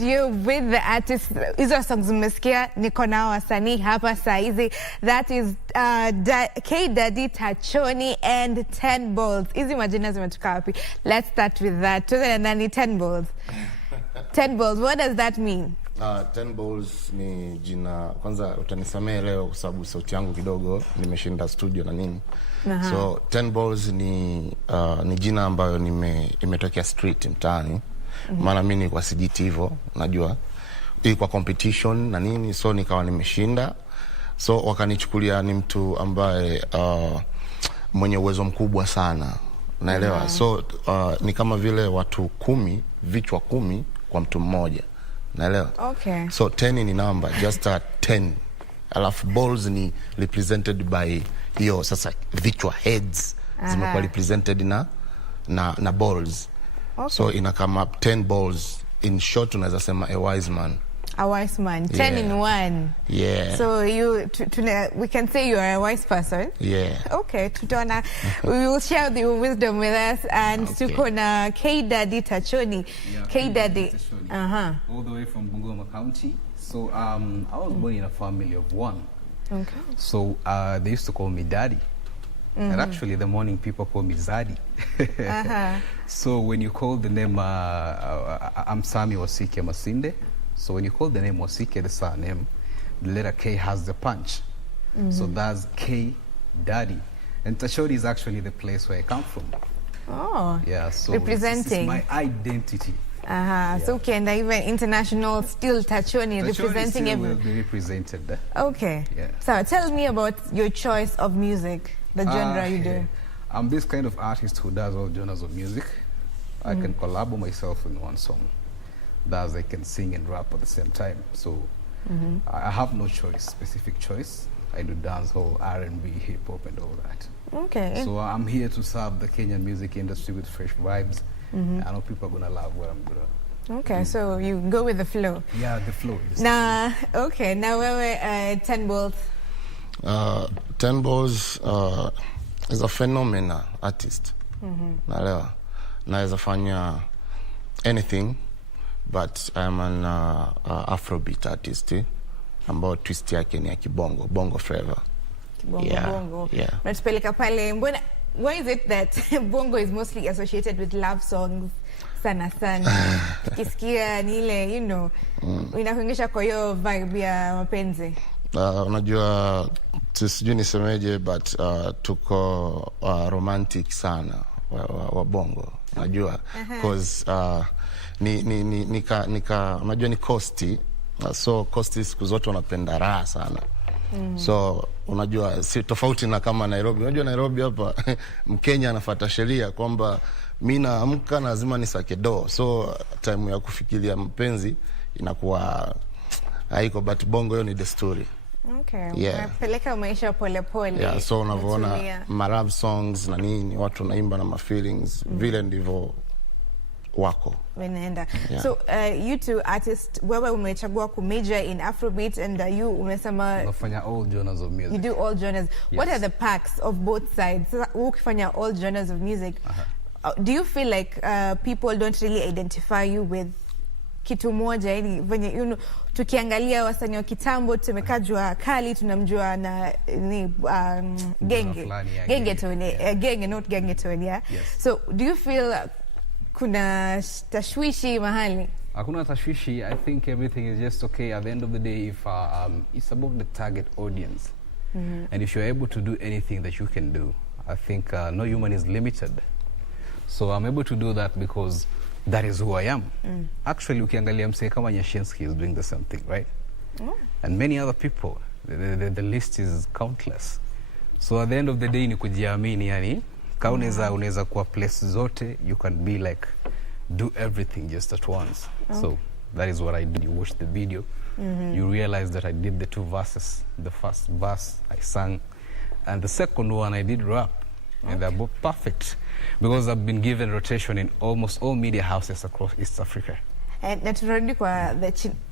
You with the artist, hizo songs umesikia, niko na wasanii hapa saizi. That is K Daddy, Tachoni and 10 Ballz. Hizi majina zimetoka wapi? Let's start with that. Tuanze na 10 Ballz. 10 Ballz, what does that mean? 10 Ballz ni jina, kwanza utanisamee leo kwa sababu sauti yangu kidogo nimeshinda studio na nini. So 10 Ballz ni jina ambayo imetokea street mtaani. Maana mimi kwa sijiti hivyo, unajua hii kwa competition na nini, so nikawa nimeshinda, so wakanichukulia ni mtu ambaye mwenye uwezo mkubwa sana, unaelewa. So ni kama vile watu 10, vichwa 10 kwa mtu mmoja, unaelewa. Okay. So 10 ni number, just 10. Alafu Ballz ni represented by hiyo sasa vichwa heads zimekuwa represented na Ballz. Okay. So ina come up 10 Ballz. In short, unaweza sema a wise man. A wise man. 10 in one. Yeah. So we can say you are a wise person. Yeah. Okay. Tutona, we will share the wisdom with us, and tuko na K Daddy Tachoni. Yeah, K Daddy. All the way from Bungoma County. So I was born in a family of 1. Okay. So they used to call me Daddy. And actually, the morning people call me Zaddy. So when you call the name, I'm Sami Wasike Masinde. So when you call the name Wasike, the surname, the letter K has the punch. So that's K Daddy. And Tachoni is actually the place where I come from. Oh. Yeah. So representing. This is my identity. Yeah. So can even international still Tachoni representing still every. Will be represented. Okay. Yeah. So tell me about your choice of music. The genre you do. I'm this kind of artist who does all genres of music. I can collab myself in one song. Thus I can sing and rap at the same time. So I have no choice, specific choice. I do dancehall, R&B, hip hop and all that. Okay. So I'm here to serve the Kenyan music industry with fresh vibes. I know people are gonna love what I'm gonna. Okay, so you go with the flow. Yeah, the flow. Nah, okay. Now we're 10 Ballz. 10 Ballz is a phenomenal artist. Naelewa. Naweza fanya anything, but I'm an Afrobeat artist. Ambao twist yake ni ya kibongo, bongo flavor. Bongo. Yeah. Natupeleka pale. Mbona, why is it that bongo is mostly associated with love songs sana sana? Tukisikia ni ile, you know, inakuingisha kwa hiyo vibe ya mapenzi. Unajua sijui nisemeje, but tuko romantic sana wa bongo, unajua, cause unajua ni costi, so costi siku zote wanapenda raha sana. So unajua si tofauti na kama Nairobi. Unajua Nairobi hapa Mkenya anafuata sheria kwamba mimi naamka lazima nisake do, so time ya kufikiria mpenzi inakuwa haiko, but bongo hiyo ni desturi. Okay. Yeah. Peleka maisha pole pole. Yeah, so unavyoona marab songs na nini, watu naimba na feelings, vile ndivyo wako wanaenda. Yeah. So you two artists, wewe umechagua ku major in Afrobeat, and you umesema unafanya all genres of music. You do all genres. Yes. What are the perks of both sides? Ukifanya all genres of music, do you feel like people don't really identify you with kitu moja? Yani venye, you know, tukiangalia wasanii wa kitambo tumekaa jua kali, tunamjua na ni genge not gengetone, yeah. Yes. So do you feel kuna tashwishi mahali? Hakuna tashwishi. I think everything is just okay. At the end of the day, if it's about the target audience, and if you're able to do anything that you can do, I think no human is limited. So I'm able to do that because that is who I am. Actually, ukiangalia msee kama Nyashinsky is doing the same thing, right? And many other people. The list is countless. So at the end of the day, ni kujiamini, yani. Ka unaweza kuwa place zote, you can be like, do everything just at once. So that is what I did. You watch the video, you realize that I did the 2 verses. The first verse I sang, and the second one I did rap. And they're both perfect because I've been given rotation in almost all media houses across East Africa. Na turudi kwa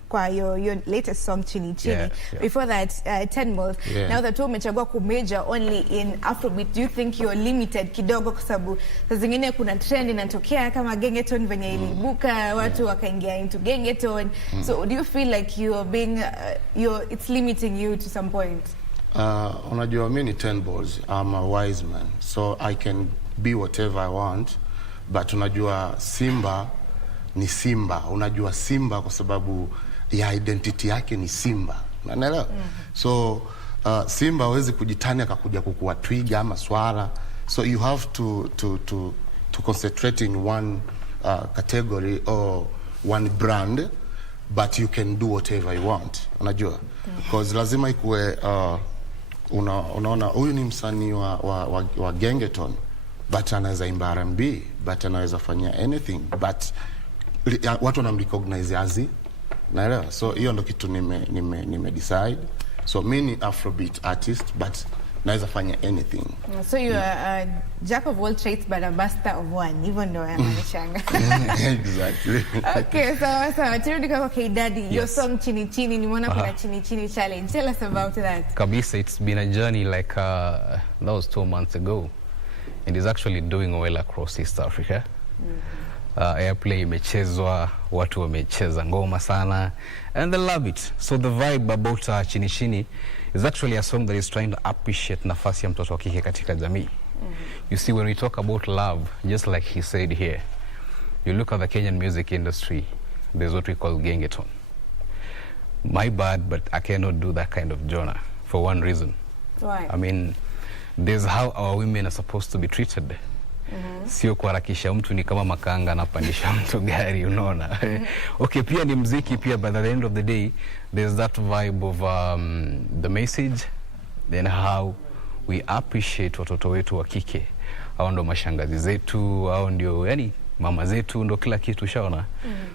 kwa your latest song Chini Chini. Yeah. Before that 10 Balls. Now that umechagua ku major only in Afrobeat, do you think you're limited kidogo kwa sababu saa zingine kuna trend inatokea kama gengeton venye ilibuka watu wakaingia into gengeton. So do you feel like you're being it's limiting you to some point? Unajua mimi ni 10 Balls. I'm a wise man, so I can be whatever I want, but unajua Simba ni Simba. Unajua Simba kwa sababu ya identity yake ni Simba, unaelewa? So Simba hawezi kujitania akakuja kukua twiga ama swala, so you have to concentrate in one category or one brand, but you can do whatever you want, unajua? Because lazima ikuwe unaona huyu ni msanii wa gengeton, but anaweza imba R&B, but anaweza fanya anything, but watu wanamrecognize azi, naelewa? So hiyo ndo kitu nime decide. So mimi ni Afrobeat artist, but naweza fanya anything. So you are a jack of all trades but a master of one, even though I'm a shanga. Exactly. Okay, so turudi kwa K Daddy, your song Chini Chini, nimeona kuna Chini Chini challenge. Tell us about that. KBC, it's been a journey like that was 2 months ago, and it's actually doing well across East Africa. Airplay imechezwa, watu wamecheza ngoma sana, and they love it. So the vibe about Chini Chini is actually a song that is trying to appreciate nafasi ya mtoto wa kike katika jamii. You see, when we talk about love, just like he said here, you look at the Kenyan music industry, there's what we call gengeton. My bad, but I cannot do that kind of genre for one reason. Why? I mean, there's how our women are supposed to be treated. Sio kuharakisha mtu ni kama makanga anapandisha mtu gari, unaona? Okay, pia ni mziki pia, but at the end of the day, there's that vibe of the message, then how we appreciate watoto wetu wa kike. Hao ndo mashangazi zetu, hao ndio yani mama zetu, ndo kila kitu, shaona?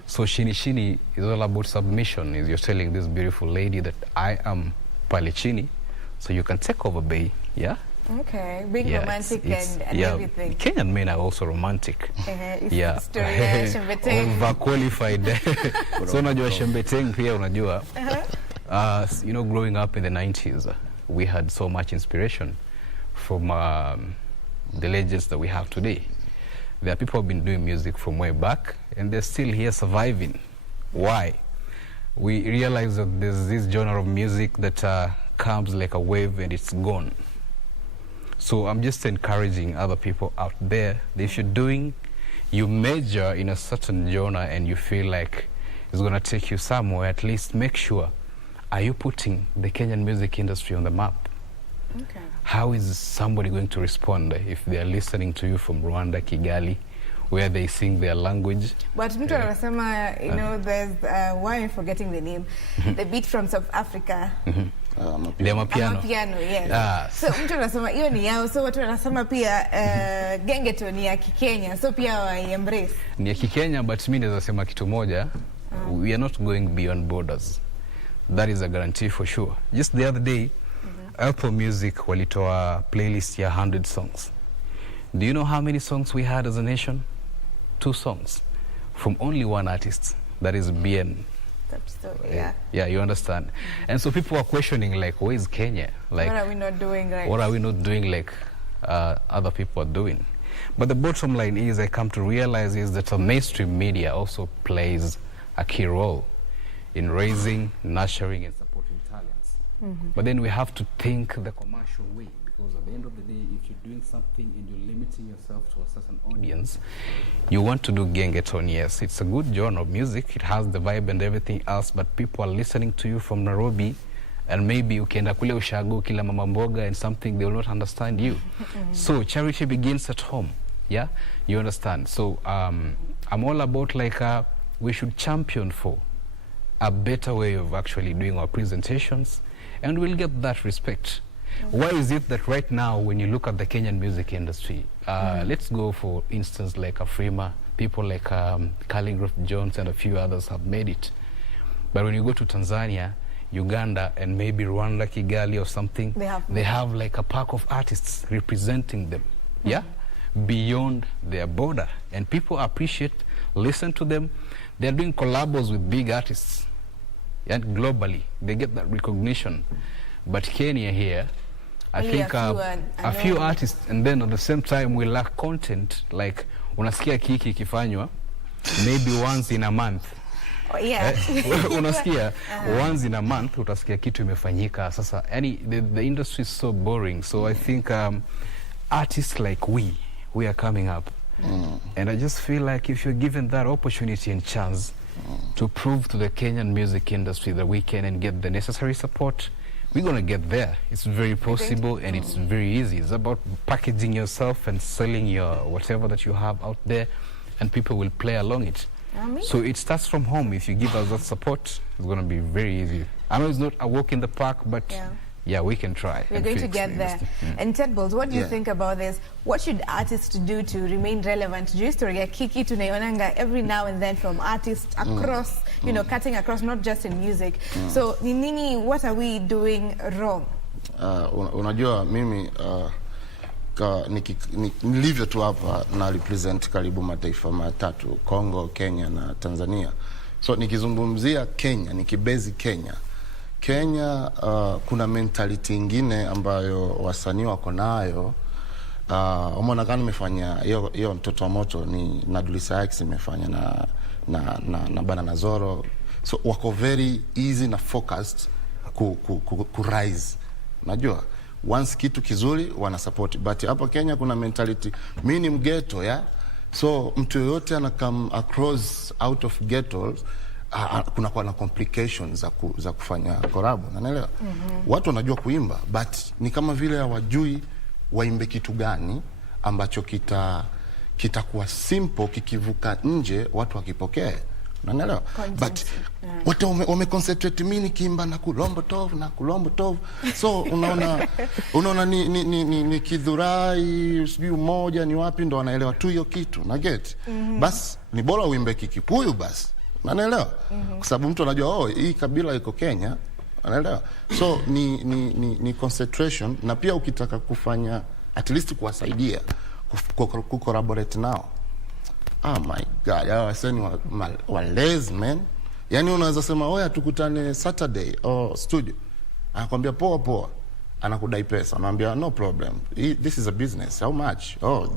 So Chini Chini is all about submission. Is you're telling this beautiful lady that I am pale chini, so you can take over, babe, yeah? Okay, being romantic and everything. Kenyan men are also romantic. Yeah. Overqualified. So unajua Shembeteng pia unajua. You know, growing up in the 90s, we had so much inspiration from the legends that we have today. There are people who have been doing music from way back, and they're still here surviving. Why? We realize that there's this genre of music that comes like a wave and it's gone. So I'm just encouraging other people out there that if you're doing, you major in a certain genre and you feel like it's going to take you somewhere, at least make sure, are you putting the Kenyan music industry on the map? Okay. How is somebody going to respond if they are listening to you from Rwanda, Kigali, where they sing their language? But mtu anasema, you know, there's, why am I forgetting the name? The beat from South Africa. The Amapiano. Amapiano, yes. So mtu anasema hiyo ni yao, so watu wanasema pia gengeton ni ya Kikenya, so pia wa embrace. Ni ya Kikenya, but mimi naweza sema kitu moja, we are not going beyond borders. That is a guarantee for sure. Just the other day, Apple Music walitoa playlist ya 100 songs. Do you know how many songs we had as a nation? 2 songs from only one artist, that is BN. Yeah, you understand. And so people are questioning, like, where is Kenya? Like, what are we not doing right? What are we not doing like other people are doing? But the bottom line is, I come to realize is that the mainstream media also plays a key role in raising, nurturing, and supporting talents. But then we have to think the commercial way, because at the end of the day, if you're doing something and you're limiting yourself to a certain audience, you want to do gengeton, yes, it's a good genre of music, it has the vibe and everything else, but people are listening to you from Nairobi, and maybe ukienda kule ushago kila mama mboga and something, they will not understand you. So charity begins at home, yeah, you understand? So I'm all about like we should champion for a better way of actually doing our presentations, and we'll get that respect. Why is it that right now, when you look at the Kenyan music industry, let's go for instance like Afrima, people like Calligraph Jones and a few others have made it. But when you go to Tanzania, Uganda, and maybe Rwanda, Kigali or something, they have like a pack of artists representing them, yeah, beyond their border. And people appreciate, listen to them. They're doing collabos with big artists. and globally they get that recognition. But Kenya here, I think a few artists, and then at the same time we lack content. Like unasikia kiki kifanywa maybe once in a month. Oh, yeah. Unasikia once in a month utasikia kitu imefanyika. Sasa the industry is so boring. So I think artists like we are coming up. And I just feel like if you're given that opportunity and chance to prove to the Kenyan music industry that we can and get the necessary support, we're going to get there. It's very possible and it's very easy. It's about packaging yourself and selling your whatever that you have out there, and people will play along it. So it starts from home. If you give us that support, it's going to be very easy. I know it's not a walk in the park, but yeah, we can try. We're going to get there. And Ted Ballz, what do you think about this? What should artists do to remain relevant? Juu story ya Kiki tunaionanga every now and then from artists across, you know, cutting across, not just in music. So nini, what are we doing wrong? Unajua mimi nilivyo tu hapa na represent karibu mataifa matatu, Congo, Kenya na Tanzania. So nikizungumzia Kenya, nikibezi Kenya, kuna mentality ingine ambayo wasanii wako nayo. Umeona kama nimefanya hiyo mtoto wa moto ni na Dulisa X imefanya na Banana Zoro. So wako very easy na focused ku rise. Najua once kitu kizuri wana support, but hapa Kenya kuna mentality mimi ni mghetto ya. So mtu yote ana come across out of ghettos, kuna kwa na complications za kufanya collab, unaelewa? Watu wanajua kuimba but ni kama vile hawajui waimbe kitu gani ambacho kitakuwa simple kikivuka nje watu wakipokea, unaelewa? But watu wameconcentrate mimi nikiimba na kulombo tov. So unaona ni Kidhurai sijui moja ni wapi ndo wanaelewa tu hiyo kitu na get. Bas ni bora uimbe Kikuyu basi, unaelewa? Kwa sababu mtu anajua hii kabila iko Kenya, unaelewa? So ni concentration, na pia ukitaka kufanya at least kuwasaidia collaborate nao. Oh my God, wasanii walezi man. Yani unaweza sema oya tukutane Saturday studio. Anakuambia poa. Anakudai pesa. Anakuambia no problem. This is a business. How much?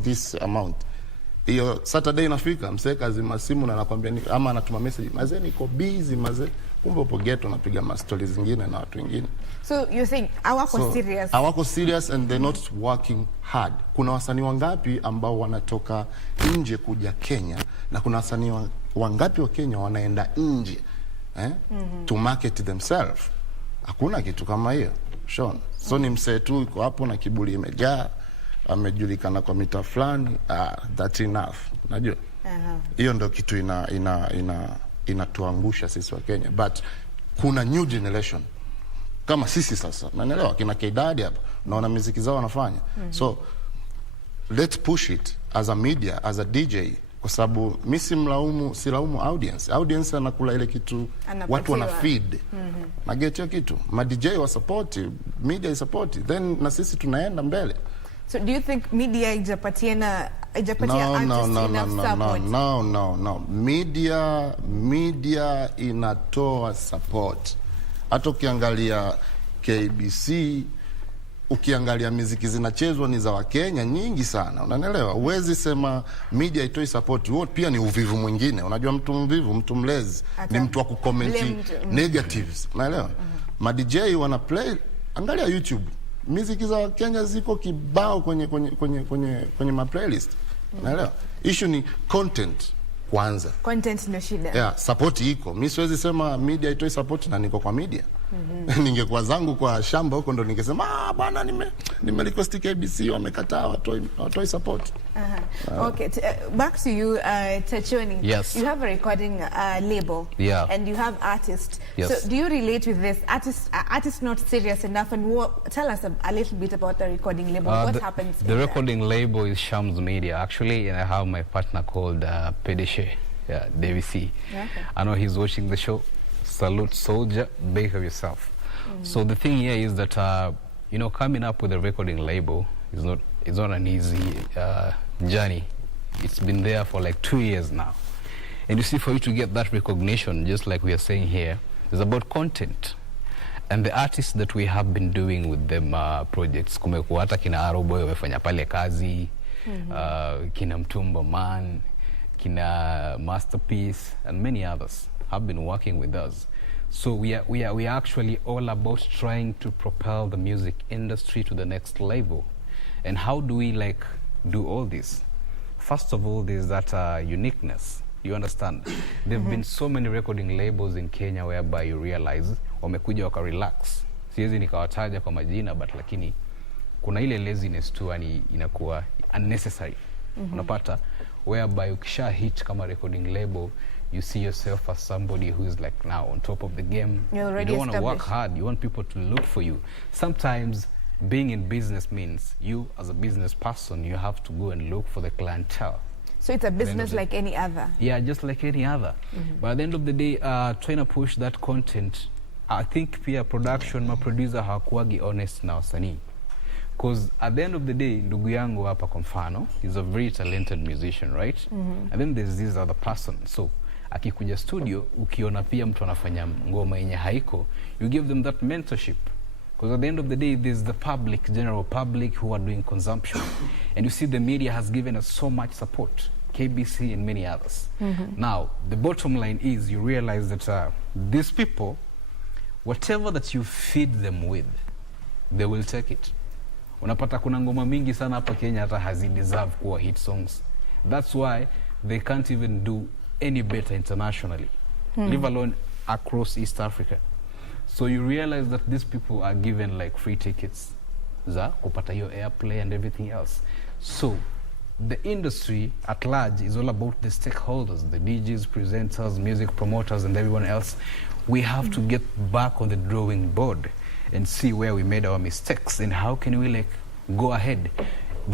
This amount. Hiyo Saturday inafika, msee kazima simu na anakuambia ama anatuma message, mazee niko busy mazee. Kumbe upo ghetto unapiga ma stories zingine na watu wengine. So you think hawako serious? Hawako serious and they're not working hard. Kuna wasanii wangapi ambao wanatoka nje kuja Kenya, na kuna wasanii wangapi wa Kenya wanaenda nje to market themselves? Hakuna kitu kama hiyo. Sean. So ni msee tu yuko hapo na kiburi imejaa, amejulikana kwa mita fulani, that's enough. Unajua? Hiyo ndio kitu inatuangusha sisi wa Kenya. But kuna new generation kama sisi sasa, unaelewa, kina K-Daddy hapa naona muziki zao wanafanya. So let's push it as a media, as a DJ, kwa sababu mimi silaumu audience anakula ile kitu watu wana feed. Na get hiyo kitu ma DJ wa support, media is support, then na sisi tunaenda mbele. So do you think media ijapatia artists enough support? No. Media inatoa support. Hata ukiangalia KBC, ukiangalia muziki zinachezwa ni za Wakenya nyingi sana, unaelewa? Huwezi sema media itoi support. Huo pia ni uvivu mwingine. Unajua mtu mvivu, mtu mlezi ni mtu wa kucomment negatives, unaelewa? Ma DJ wana play, angalia YouTube, muziki za Kenya ziko kibao kwenye ma playlist, unaelewa? Issue ni content kwanza. Content ndio shida. Yeah, support iko. Mimi siwezi sema media itoi support na niko kwa media. Ningekuwa zangu kwa shamba huko ndo ningesema bwana nime request KBC wamekataa watoi support. Okay, back to you, Tachoni. Yes. You have a recording label. Yeah. And you have artists. Yes. So do you relate with this? Artists not serious enough, and tell us a little bit about the recording label. What happens? The recording label is Shams Media actually, and I have my partner called Pedeshe, Davy C. Okay. I know he's watching the show. Salute soldier, behave yourself. So the thing here is that coming up with a recording label is not an easy journey. It's been there for like 2 years now, and you see, for you to get that recognition, just like we are saying here, It's about content. And the artists that we have been doing with them projects, kumekuwa hata kina Aroboy wamefanya pale kazi, kina Mtumba Man, kina Masterpiece, and many others have been working with us. So we are actually all about trying to propel the music industry to the next level. And how do we like do all this? First of all, there's that uniqueness. You understand? There have been so many recording labels in Kenya whereby you realize wamekuja waka relax. Siwezi nikawataja kwa majina, but lakini kuna ile laziness tu yani inakuwa unnecessary. Unapata whereby ukisha hit kama recording label, you see yourself as somebody who is like now on top of the game. You don't want to work hard. You want people to look for you. Sometimes being in business means you as a business person, you have to go and look for the clientele. So it's a business like any other? Yeah, just like any other. But at the end of the day, trying to push that content, I think peer production, my producer hawakuwagi honest na wasanii. Because at the end of the day, ndugu yangu hapa kwa mfano is a very talented musician, right? And then there's this other person. So akikuja studio, ukiona pia mtu anafanya ngoma yenye haiko, you give them that mentorship. Because at the end of the day, there's the public, general public who are doing consumption. And you see the media has given us so much support, KBC and many others. Now, the bottom line is you realize that these people, whatever that you feed them with, they will take it. Unapata kuna ngoma mingi sana hapa Kenya hata hazideserve kuwa hit songs. That's why they can't even do any better internationally, leave alone across East Africa. So you realize that these people are given like free tickets za kupata hiyo airplay and everything else. So the industry at large is all about the stakeholders, the DJs, presenters, music promoters, and everyone else. We have to get back on the drawing board and see where we made our mistakes and how can we like go ahead.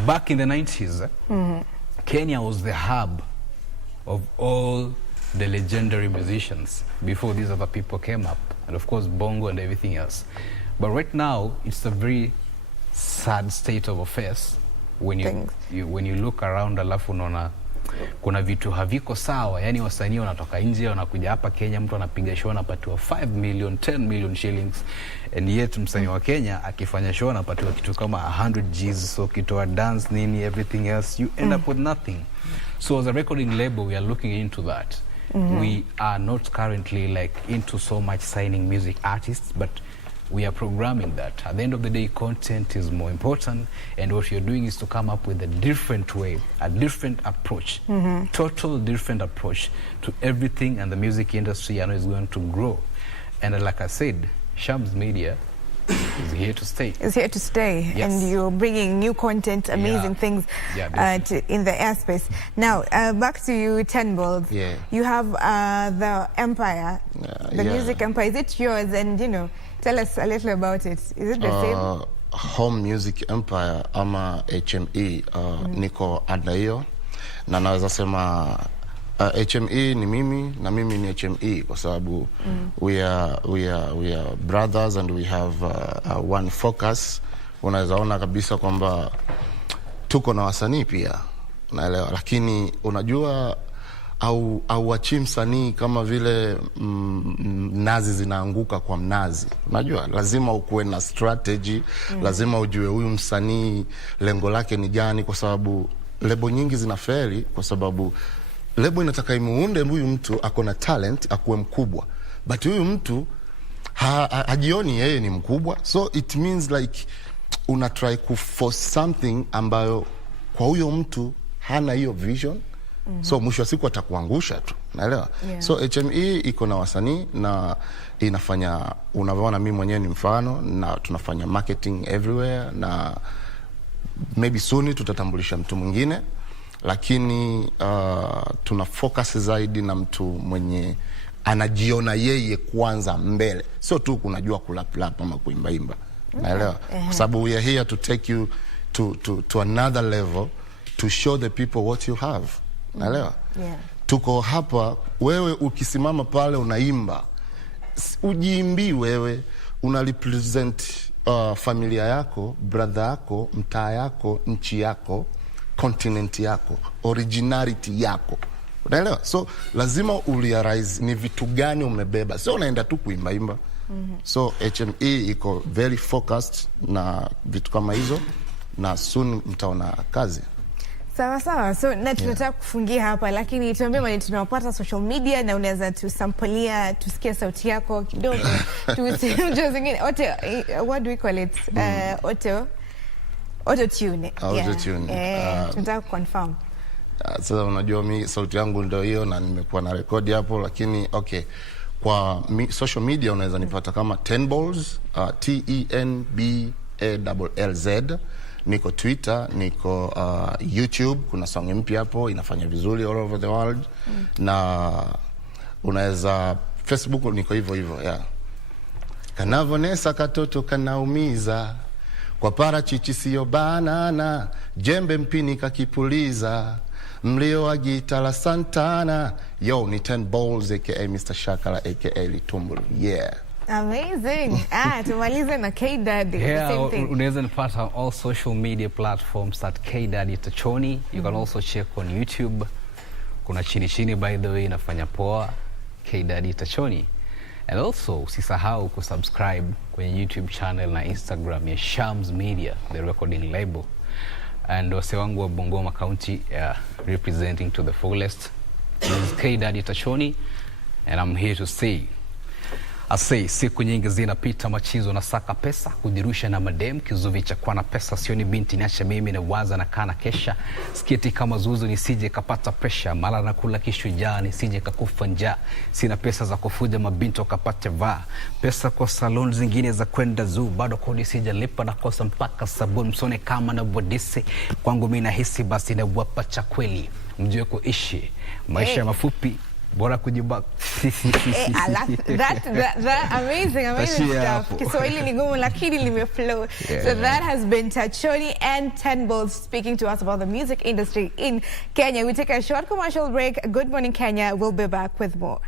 Back in the 90s, Kenya was the hub of all the legendary musicians before these other people came up, and of course bongo and everything else. But right now it's a very sad state of affairs when you look around, alafu unaona kuna vitu haviko sawa. Yani wasanii wanatoka nje wanakuja hapa Kenya, mtu anapiga show anapatiwa 5 million 10 million shillings, and yet msanii wa Kenya akifanya show anapatiwa kitu kama 100 G's. So kitoa dance nini everything else, you end up with nothing. So as a recording label, we are looking into that. We are not currently like into so much signing music artists, but we are programming that. At the end of the day, content is more important, and what you're doing is to come up with a different way, a different approach, total different approach to everything, and the music industry I know is going to grow. And like I said, Shams Media is here to stay. It's here to stay. Yes. And you're bringing new content, amazing things in the airspace. Now, back to you, 10 Ballz. Yeah. You have the empire, the music empire. Is it yours? And, you know, tell us a little about it. Is it the same? Home Music Empire ama HME niko under hiyo. Na naweza sema HME ni mimi na mimi ni HME kwa sababu we are brothers and we have one focus. Unaweza ona kabisa kwamba tuko na wasanii pia, unaelewa, lakini unajua au wachi msanii kama vile nazi zinaanguka kwa mnazi. Unajua lazima ukuwe na strategy, lazima ujue huyu msanii lengo lake ni gani, kwa sababu lebo nyingi zinafeli kwa sababu lebo inataka imuunde huyu mtu akona talent akuwe mkubwa, but huyu mtu hajioni yeye ni mkubwa. So it means like una try ku force something ambayo kwa huyo mtu hana hiyo vision. So mwisho wa siku atakuangusha tu, unaelewa? So HME iko na wasanii na inafanya, unavyoona mimi mwenyewe ni mfano, na tunafanya marketing everywhere, na maybe soon tutatambulisha mtu mwingine, lakini tuna focus zaidi na mtu mwenye anajiona yeye kwanza mbele, sio tu kunajua kulaplap ama kuimbaimba, unaelewa? Kwa sababu we are here to take you to another level, to show the people what you have, unaelewa? Tuko hapa, wewe ukisimama pale unaimba, ujiimbi wewe, una represent familia yako, brother yako, mtaa yako, nchi yako, continent yako, originality yako, Unaelewa? So lazima urealize ni vitu gani umebeba, sio unaenda tu kuimba. So HME iko very focused na vitu kama hizo, na soon mtaona kazi. Sawa. So na tunataka kufungia hapa, lakini tuambie mali tunawapata social media, na unaweza tusampolia tusikie sauti yako kidogo. Tusikie zingine what do we call it? Auto tune. Tunataka confirm. Sasa unajua mimi sauti yangu ndio hiyo, na nimekuwa na rekodi hapo, lakini okay, kwa social media unaweza nipata kama 10 Ballz, TENBALLZ. Niko Twitter, niko YouTube, kuna song mpya hapo inafanya vizuri all over the world. Na unaweza Facebook, niko hivyo yeah. Kanavonesa katoto kanaumiza, kwa parachichi sio banana, jembe mpini kakipuliza, mlio wa gita la Santana. Yo, ni 10 Ballz aka Mr. Shakala aka Litumbulu. Yeah. Amazing. Tumalize na K Daddy. Unaweza nipata on all social media platforms at K Daddy Tachoni. You can also check on YouTube. Kuna chini by the way nafanya poa, K Daddy Tachoni. And also usisahau kusubscribe kwenye YouTube channel na Instagram ya Shams Media, the recording label. And wase wangu wa Bungoma County representing to the fullest. This is K Daddy Tachoni, and I'm here to say siku nyingi zinapita, machizo na saka pesa, kujirusha na madem, kizuvi cha kwa na pesa, sioni binti niache mimi na waza na kana kesha, sketi kama zuzu nisije kapata presha, mala na kula kishujaa nisije kakufa njaa, sina pesa za kufuja mabinto kapate vaa, pesa kwa salon zingine za kwenda zoo, bado kodi sijalipa na kosa mpaka sabuni, msone kama na wadisi, kwangu mimi nahisi basi na wapa cha kweli, mjue kuishi maisha mafupi, bora kujiba. That amazing stuff. Kiswahili ni ngumu lakini limeflow. So that has been Tachoni and 10 Ballz speaking to us about the music industry in Kenya. We take a short commercial break. Good morning, Kenya. We'll be back with more.